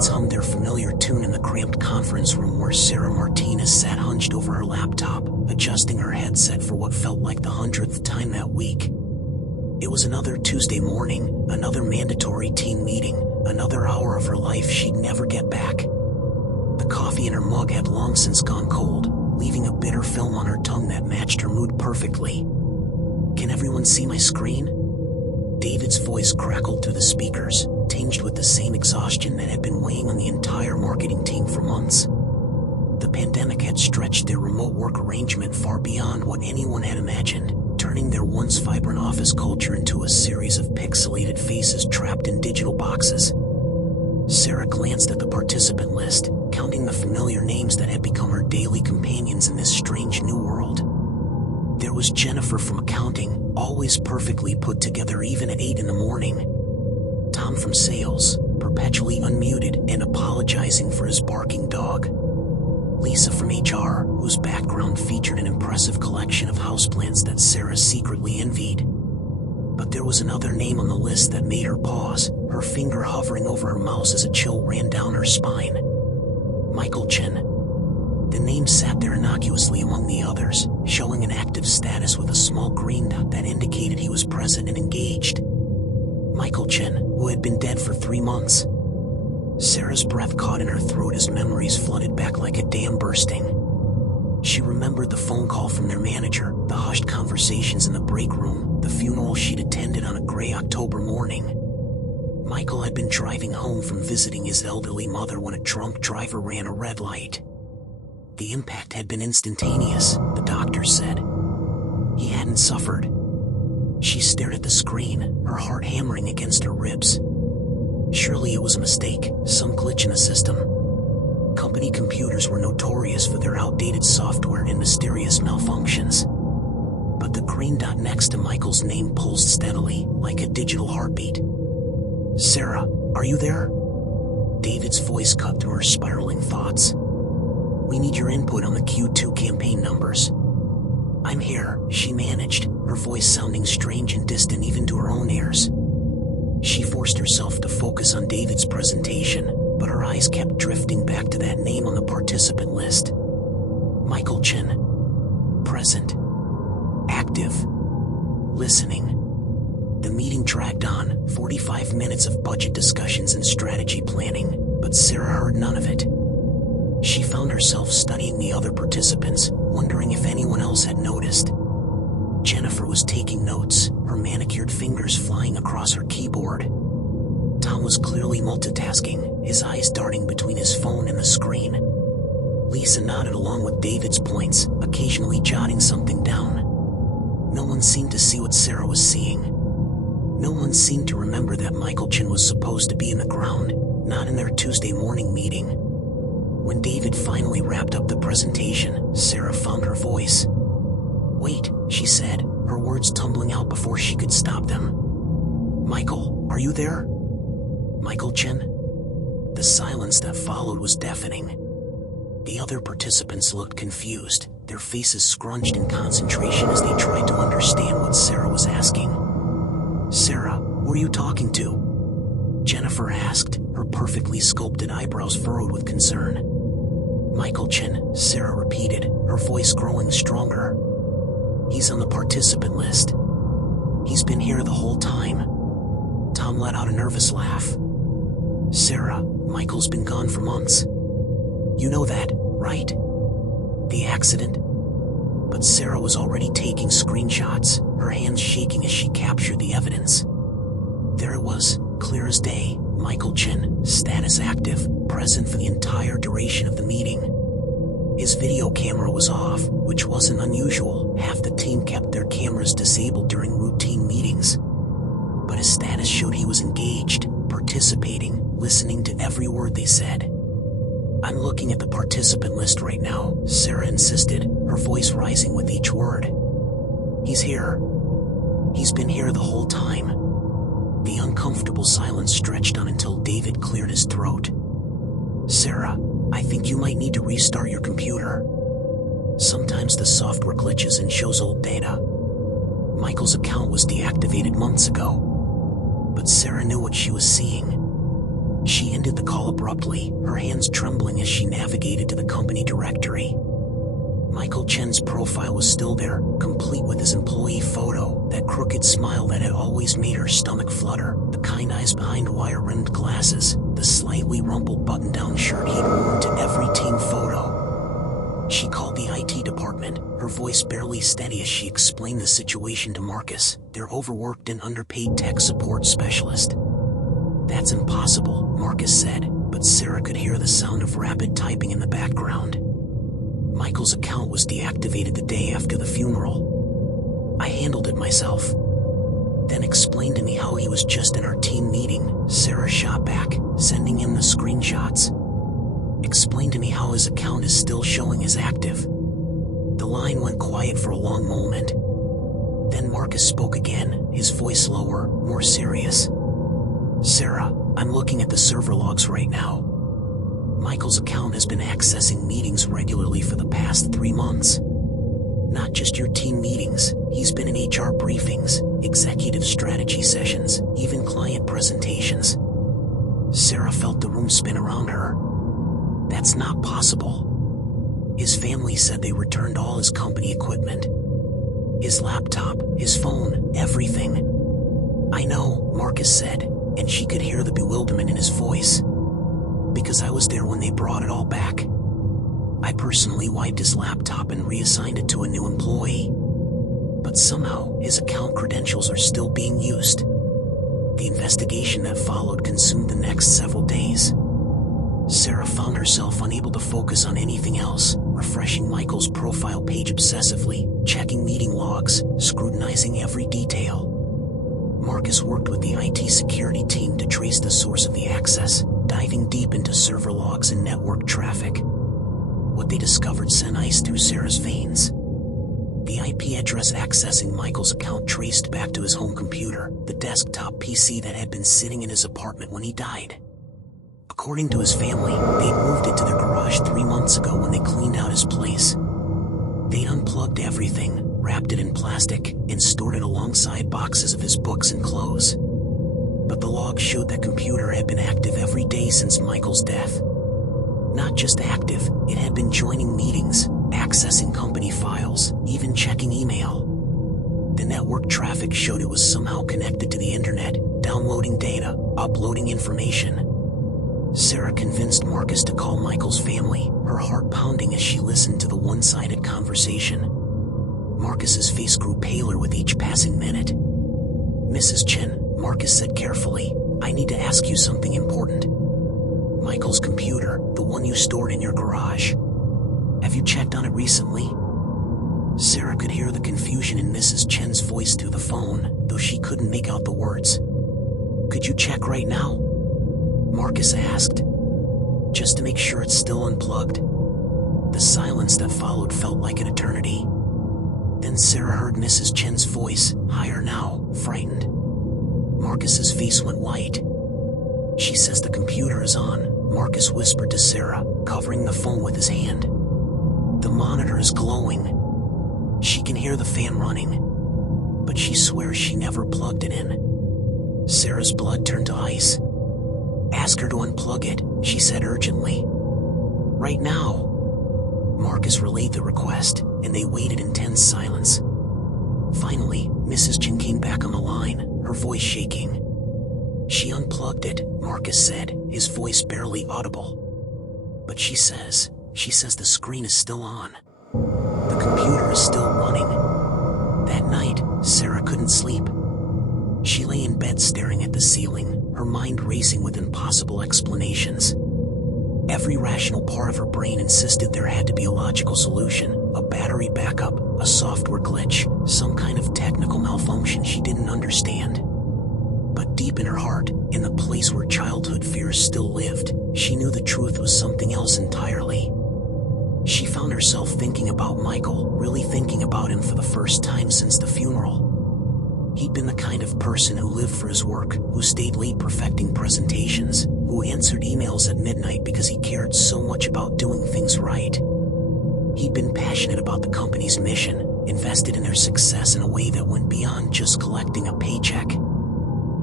lights hummed their familiar tune in the cramped conference room where Sarah Martinez sat hunched over her laptop, adjusting her headset for what felt like the 100th time that week. It was another Tuesday morning, another mandatory team meeting, another hour of her life she'd never get back. The coffee in her mug had long since gone cold, leaving a bitter film on her tongue that matched her mood perfectly. "Can everyone see my screen?" David's voice crackled through the speakers, tinged with the same exhaustion that had been weighing on the entire marketing team for months. The pandemic had stretched their remote work arrangement far beyond what anyone had imagined, turning their once vibrant office culture into a series of pixelated faces trapped in digital boxes. Sarah glanced at the participant list, counting the familiar names that had become her daily companions in this strange new world. There was Jennifer from accounting, always perfectly put together even at 8 in the morning. Tom from sales, perpetually unmuted and apologizing for his barking dog. Lisa from HR, whose background featured an impressive collection of houseplants that Sarah secretly envied. But there was another name on the list that made her pause, her finger hovering over her mouse as a chill ran down her spine. Michael Chen. The name sat there innocuously among the others, showing an active status with a small green dot that indicated he was present and engaged. Michael Chen, who had been dead for 3 months. Sarah's breath caught in her throat as memories flooded back like a dam bursting. She remembered the phone call from their manager, the hushed conversations in the break room, the funeral she'd attended on a gray October morning. Michael had been driving home from visiting his elderly mother when a drunk driver ran a red light. The impact had been instantaneous, the doctor said. He hadn't suffered. She stared at the screen, her heart hammering against her ribs. Surely it was a mistake, some glitch in the system. Company computers were notorious for their outdated software and mysterious malfunctions. But the green dot next to Michael's name pulsed steadily, like a digital heartbeat. "Sarah, are you there?" David's voice cut through her spiraling thoughts. "We need your input on the Q2 campaign numbers." "I'm here," she managed, her voice sounding strange and distant even to her own ears. She forced herself to focus on David's presentation, but her eyes kept drifting back to that name on the participant list. Michael Chen. Present. Active. Listening. The meeting dragged on, 45 minutes of budget discussions and strategy planning, but Sarah heard none of it. She found herself studying the other participants, wondering if anyone else had noticed. Jennifer was taking notes, her manicured fingers flying across her keyboard. Tom was clearly multitasking, his eyes darting between his phone and the screen. Lisa nodded along with David's points, occasionally jotting something down. No one seemed to see what Sarah was seeing. No one seemed to remember that Michael Chen was supposed to be in the ground, not in their Tuesday morning meeting. When David finally wrapped up the presentation, Sarah found her voice. "Wait," she said, her words tumbling out before she could stop them. "Michael, are you there?" "Michael Chen?" The silence that followed was deafening. The other participants looked confused, their faces scrunched in concentration as they tried to understand what Sarah was asking. "Sarah, who are you talking to?" Jennifer asked, her perfectly sculpted eyebrows furrowed with concern. "Michael Chen," Sarah repeated, her voice growing stronger. "He's on the participant list. He's been here the whole time." Tom let out a nervous laugh. "Sarah, Michael's been gone for months. You know that, right? The accident?" But Sarah was already taking screenshots, her hands shaking as she captured the evidence. There it was, clear as day, Michael Chen, status active, present for the entire duration of the meeting. His video camera was off, which wasn't unusual. Half the team kept their cameras disabled during routine meetings. But his status showed he was engaged, participating, listening to every word they said. "I'm looking at the participant list right now," Sarah insisted, her voice rising with each word. "He's here. He's been here the whole time." The uncomfortable silence stretched on until David cleared his throat. "Sarah, I think you might need to restart your computer. Sometimes the software glitches and shows old data. Michael's account was deactivated months ago." But Sarah knew what she was seeing. She ended the call abruptly, her hands trembling as she navigated to the company directory. Michael Chen's profile was still there, complete with his employee photo, that crooked smile that had always made her stomach flutter, the kind eyes behind wire-rimmed glasses, the slightly rumpled button-down shirt he'd worn to every team photo. She called the IT department, her voice barely steady as she explained the situation to Marcus, their overworked and underpaid tech support specialist. "That's impossible," Marcus said, but Sarah could hear the sound of rapid typing in the background. Michael's account was deactivated the day after the funeral. "I handled it myself." Then explained to me how he was just in our team meeting, Sarah shot back, sending him the screenshots. "Explained to me how his account is still showing as active." The line went quiet for a long moment. Then Marcus spoke again, his voice lower, more serious. "Sarah, I'm looking at the server logs right now. Michael's account has been accessing meetings regularly for the past 3 months. Not just your team meetings, he's been in HR briefings, executive strategy sessions, even client presentations." Sarah felt the room spin around her. "That's not possible." His family said they returned all his company equipment. His laptop, his phone, everything. "I know," Marcus said, and she could hear the bewilderment in his voice. "Because I was there when they brought it all back. I personally wiped his laptop and reassigned it to a new employee. But somehow, his account credentials are still being used." The investigation that followed consumed the next several days. Sarah found herself unable to focus on anything else, refreshing Michael's profile page obsessively, checking meeting logs, scrutinizing every detail. Marcus worked with the IT security team to trace the source of the access, diving deep into server logs and network traffic. What they discovered sent ice through Sarah's veins. The IP address accessing Michael's account traced back to his home computer, the desktop PC that had been sitting in his apartment when he died. According to his family, they'd moved it to their garage 3 months ago when they cleaned out his place. They'd unplugged everything, wrapped it in plastic, and stored it alongside boxes of his books and clothes. But the log showed that computer had been active every day since Michael's death. Not just active, it had been joining meetings, accessing company files, even checking email. The network traffic showed it was somehow connected to the internet, downloading data, uploading information. Sarah convinced Marcus to call Michael's family, her heart pounding as she listened to the one-sided conversation. Marcus's face grew paler with each passing minute. "Mrs. Chen," Marcus said carefully, "I need to ask you something important. Michael's computer, the one you stored in your garage. Have you checked on it recently?" Sarah could hear the confusion in Mrs. Chen's voice through the phone, though she couldn't make out the words. "Could you check right now?" Marcus asked. "Just to make sure it's still unplugged." The silence that followed felt like an eternity. Then Sarah heard Mrs. Chen's voice, higher now, frightened. Marcus's face went white. "She says the computer is on," Marcus whispered to Sarah, covering the phone with his hand. "The monitor is glowing. She can hear the fan running. But she swears she never plugged it in." Sarah's blood turned to ice. "Ask her to unplug it," she said urgently. "Right now." Marcus relayed the request, and they waited in tense silence. Finally, Mrs. Chen came back on the line, her voice shaking. "She unplugged it," Marcus said, his voice barely audible. "But she says the screen is still on. The computer is still running." That night, Sarah couldn't sleep. She lay in bed staring at the ceiling, her mind racing with impossible explanations. Every rational part of her brain insisted there had to be a logical solution, a battery backup, a software glitch, some kind of technical malfunction she didn't understand. But deep in her heart, in the place where childhood fears still lived, she knew the truth was something else entirely. She found herself thinking about Michael, really thinking about him for the first time since the funeral. He'd been the kind of person who lived for his work, who stayed late perfecting presentations, who answered emails at midnight because he cared so much about doing things right. He'd been passionate about the company's mission, invested in their success in a way that went beyond just collecting a paycheck.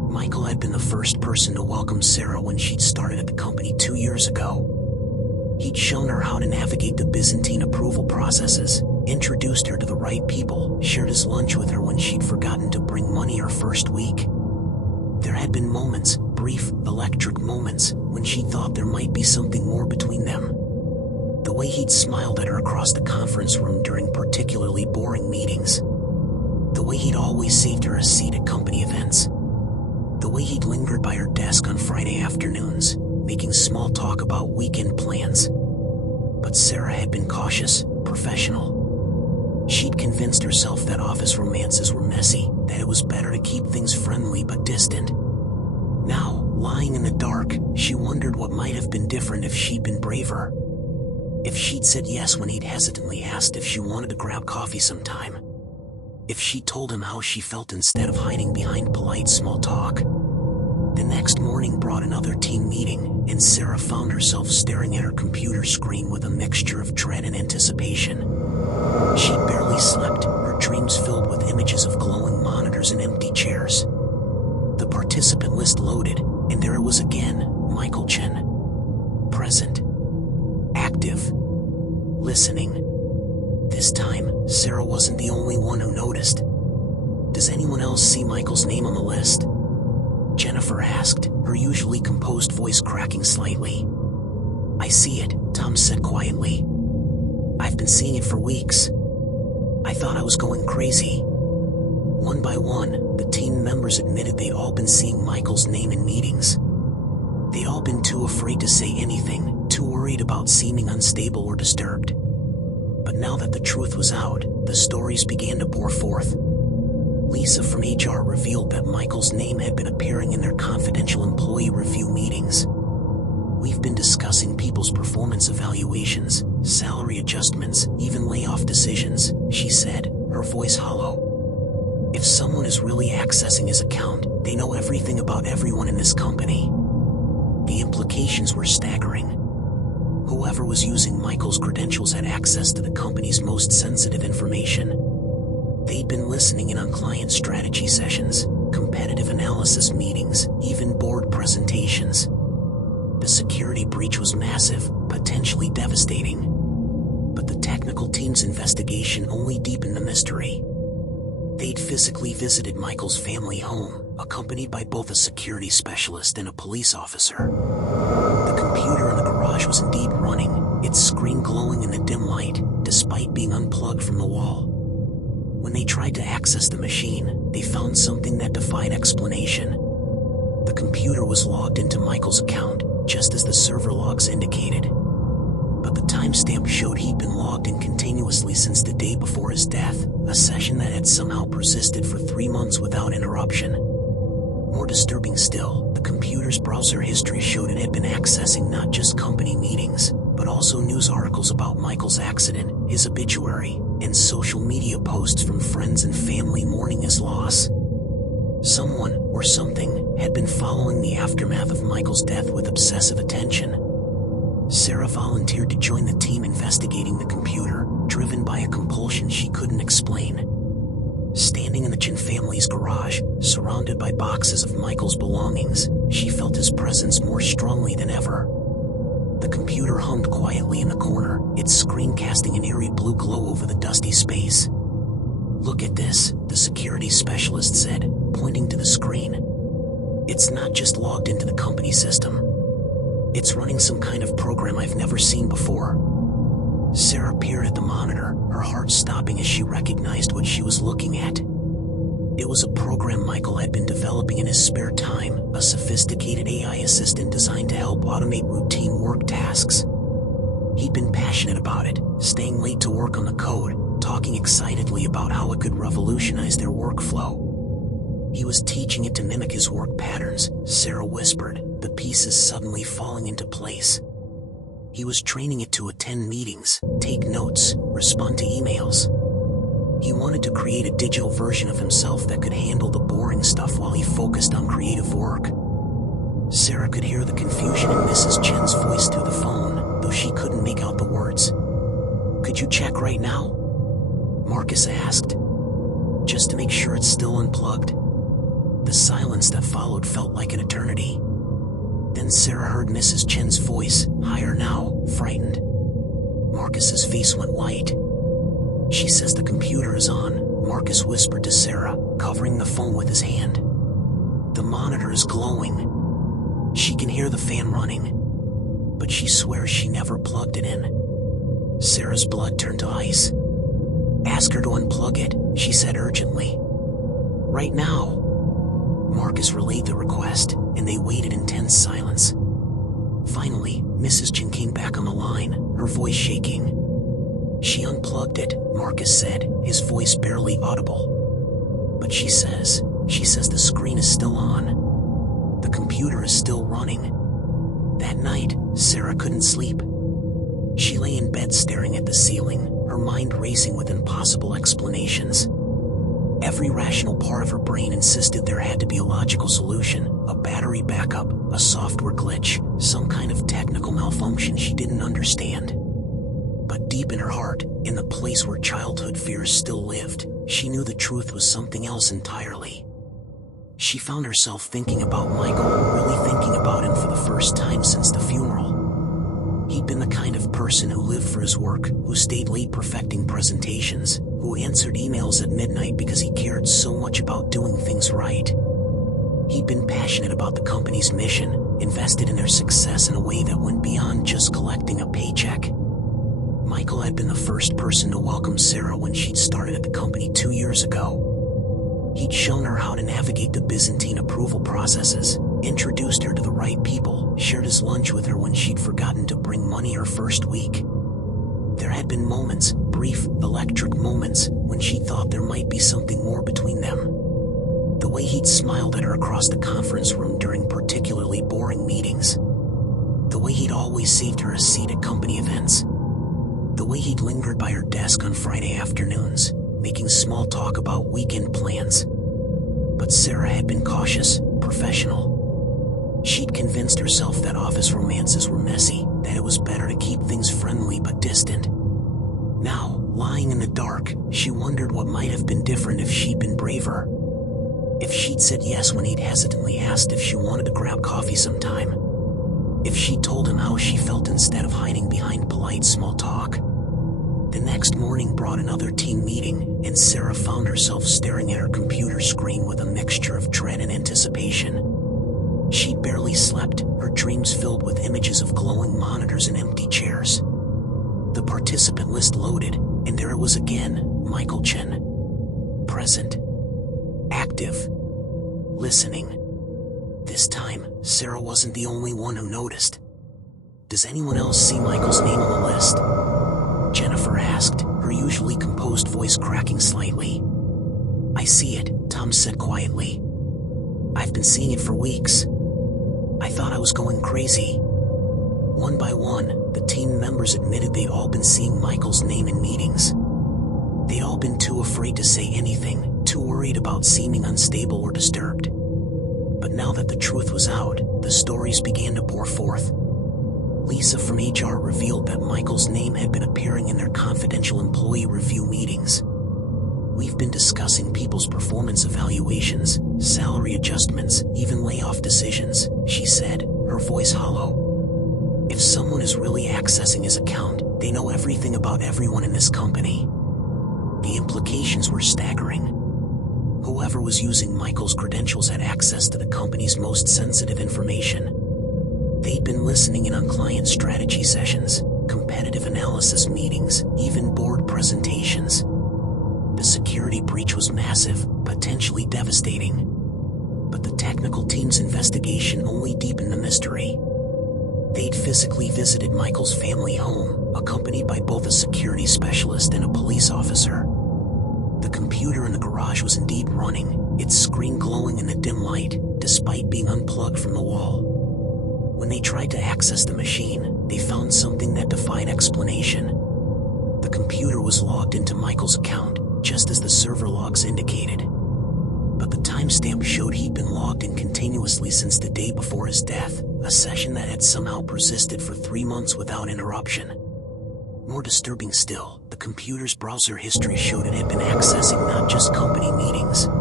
Michael had been the first person to welcome Sarah when she'd started at the company 2 years ago. He'd shown her how to navigate the Byzantine approval processes, introduced her to the right people, shared his lunch with her when she'd forgotten to bring money her first week. There had been moments, brief, electric moments, when she thought there might be something more between them. The way he'd smiled at her across the conference room during particularly boring meetings. The way he'd always saved her a seat at company events. The way he'd lingered by her desk on Friday afternoons, making small talk about weekend plans. But Sarah had been cautious, professional. She'd convinced herself that office romances were messy, that it was better to keep things friendly but distant. Now, lying in the dark, she wondered what might have been different if she'd been braver. If she'd said yes when he'd hesitantly asked if she wanted to grab coffee sometime. If she told him how she felt instead of hiding behind polite small talk. The next morning brought another team meeting, and Sarah found herself staring at her computer screen with a mixture of dread and anticipation. She'd barely slept, her dreams filled with images of glowing monitors and empty chairs. The participant list loaded, and there it was again, Michael Chen. Present. Active. Listening. This time, Sarah wasn't the only one who noticed. "Does anyone else see Michael's name on the list?" Jennifer asked, her usually composed voice cracking slightly. "I see it," Tom said quietly. "I've been seeing it for weeks. I thought I was going crazy." One by one, the team members admitted they'd all been seeing Michael's name in meetings. They'd all been too afraid to say anything, too worried about seeming unstable or disturbed. But now that the truth was out, the stories began to pour forth. Lisa from HR revealed that Michael's name had been appearing in their confidential employee review meetings. "We've been discussing people's performance evaluations, salary adjustments, even layoff decisions," she said, her voice hollow. "If someone is really accessing his account, they know everything about everyone in this company." The implications were staggering. Whoever was using Michael's credentials had access to the company's most sensitive information. They'd been listening in on client strategy sessions, competitive analysis meetings, even board presentations. The security breach was massive, potentially devastating. But the technical team's investigation only deepened the mystery. They'd physically visited Michael's family home, accompanied by both a security specialist and a police officer. The computer in the garage was indeed running, its screen glowing in the dim light, despite being unplugged from the wall. When they tried to access the machine, they found something that defied explanation. The computer was logged into Michael's account, just as the server logs indicated. But the timestamp showed he'd been logged in continuously since the day before his death, a session that had somehow persisted for 3 months without interruption. More disturbing still, the computer's browser history showed it had been accessing not just company meetings, but also news articles about Michael's accident, his obituary, and social media posts from friends and family mourning his loss. Someone, or something, had been following the aftermath of Michael's death with obsessive attention. Sarah volunteered to join the team investigating the computer, driven by a compulsion she couldn't explain. Standing in the Chen family's garage, surrounded by boxes of Michael's belongings, she felt his presence more strongly than ever. The computer hummed quietly in the corner, its screen casting an eerie blue glow over the dusty space. "Look at this," the security specialist said, pointing to the screen. "It's not just logged into the company system. It's running some kind of program I've never seen before." Sarah peered at the monitor, her heart stopping as she recognized what she was looking at. It was a program Michael had been developing in his spare time, a sophisticated AI assistant designed to help automate routine work tasks. He'd been passionate about it, staying late to work on the code, talking excitedly about how it could revolutionize their workflow. He was teaching it to mimic his work patterns, Sarah whispered, the pieces suddenly falling into place. He was training it to attend meetings, take notes, respond to emails. He wanted to create a digital version of himself that could handle the boring stuff while he focused on creative work. Sarah could hear the confusion in Mrs. Chen's voice through the phone, though she couldn't make out the words. "Could you check right now?" Marcus asked. "Just to make sure it's still unplugged." The silence that followed felt like an eternity. Then Sarah heard Mrs. Chen's voice, higher now, frightened. Marcus's face went white. "She says the computer is on," Marcus whispered to Sarah, covering the phone with his hand. "The monitor is glowing. She can hear the fan running, but she swears she never plugged it in." Sarah's blood turned to ice. "Ask her to unplug it," she said urgently. "Right now." Marcus relayed the request, and they waited in tense silence. Finally, Mrs. Chen came back on the line, her voice shaking. "She unplugged it," Marcus said, his voice barely audible. "But she says the screen is still on. The computer is still running." That night, Sarah couldn't sleep. She lay in bed staring at the ceiling, her mind racing with impossible explanations. Every rational part of her brain insisted there had to be a logical solution, a battery backup, a software glitch, some kind of technical malfunction she didn't understand. But deep in her heart, in the place where childhood fears still lived, she knew the truth was something else entirely. She found herself thinking about Michael, really thinking about him for the first time since the funeral. He'd been the kind of person who lived for his work, who stayed late perfecting presentations, who answered emails at midnight because he cared so much about doing things right. He'd been passionate about the company's mission, invested in their success in a way that went beyond just collecting a paycheck. Michael had been the first person to welcome Sarah when she'd started at the company 2 years ago. He'd shown her how to navigate the Byzantine approval processes, introduced her to the right people, shared his lunch with her when she'd forgotten to bring money her first week. There had been moments, brief, electric moments, when she thought there might be something more between them. The way he'd smiled at her across the conference room during particularly boring meetings. The way he'd always saved her a seat at company events. The way he'd lingered by her desk on Friday afternoons, making small talk about weekend plans. But Sarah had been cautious, professional. She'd convinced herself that office romances were messy, that it was better to keep things friendly but distant. Now, lying in the dark, she wondered what might have been different if she'd been braver. If she'd said yes when he'd hesitantly asked if she wanted to grab coffee sometime. If she'd told him how she felt instead of hiding behind polite small talk. The next morning brought another team meeting, and Sarah found herself staring at her computer screen with a mixture of dread and anticipation. She'd barely slept, her dreams filled with images of glowing monitors and empty chairs. The participant list loaded, and there it was again, Michael Chen. Present. Active. Listening. This time, Sarah wasn't the only one who noticed. "Does anyone else see Michael's name on the list?" Jennifer asked, her usually composed voice cracking slightly. "I see it," Tom said quietly. "I've been seeing it for weeks. I thought I was going crazy." One by one, the team members admitted they'd all been seeing Michael's name in meetings. They'd all been too afraid to say anything, too worried about seeming unstable or disturbed. But now that the truth was out, the stories began to pour forth. Lisa from HR revealed that Michael's name had been appearing in their confidential employee review meetings. "We've been discussing people's performance evaluations, salary adjustments, even layoff decisions," she said, her voice hollow. "If someone is really accessing his account, they know everything about everyone in this company." The implications were staggering. Whoever was using Michael's credentials had access to the company's most sensitive information. They'd been listening in on client strategy sessions, competitive analysis meetings, even board presentations. The security breach was massive, potentially devastating. But the technical team's investigation only deepened the mystery. They'd physically visited Michael's family home, accompanied by both a security specialist and a police officer. The computer in the garage was indeed running, its screen glowing in the dim light, despite being unplugged from the wall. When they tried to access the machine, they found something that defied explanation. The computer was logged into Michael's account, just as the server logs indicated. But the timestamp showed he'd been logged in continuously since the day before his death, a session that had somehow persisted for 3 months without interruption. More disturbing still, the computer's browser history showed it had been accessing not just company meetings,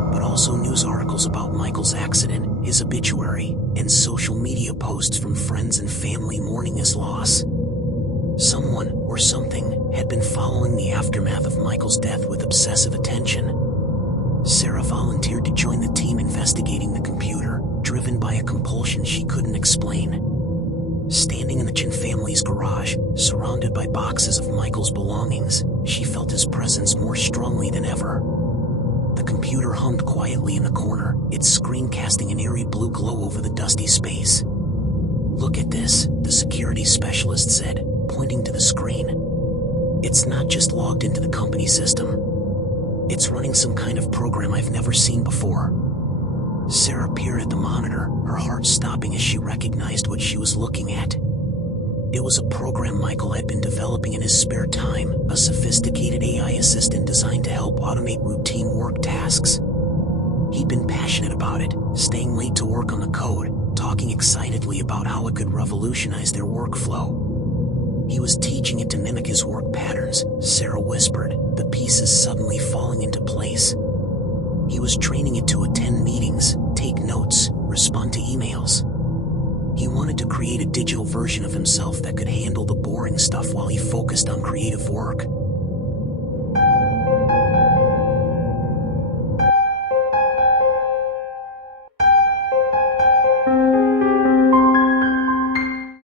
but also news articles about Michael's accident, his obituary, and social media posts from friends and family mourning his loss. Someone, or something, had been following the aftermath of Michael's death with obsessive attention. Sarah volunteered to join the team investigating the computer, driven by a compulsion she couldn't explain. Standing in the Chin family's garage, surrounded by boxes of Michael's belongings, she felt his presence more strongly than ever. The computer hummed quietly in the corner, its screen casting an eerie blue glow over the dusty space. "Look at this," the security specialist said, pointing to the screen. "It's not just logged into the company system. It's running some kind of program I've never seen before." Sarah peered at the monitor, her heart stopping as she recognized what she was looking at. It was a program Michael had been developing in his spare time, a sophisticated AI assistant designed to help automate routine work tasks. He'd been passionate about it, staying late to work on the code, talking excitedly about how it could revolutionize their workflow. He was teaching it to mimic his work patterns, Sarah whispered, the pieces suddenly falling into place. He was training it to attend meetings, take notes, respond to emails. He wanted to create a digital version of himself that could handle the boring stuff while he focused on creative work.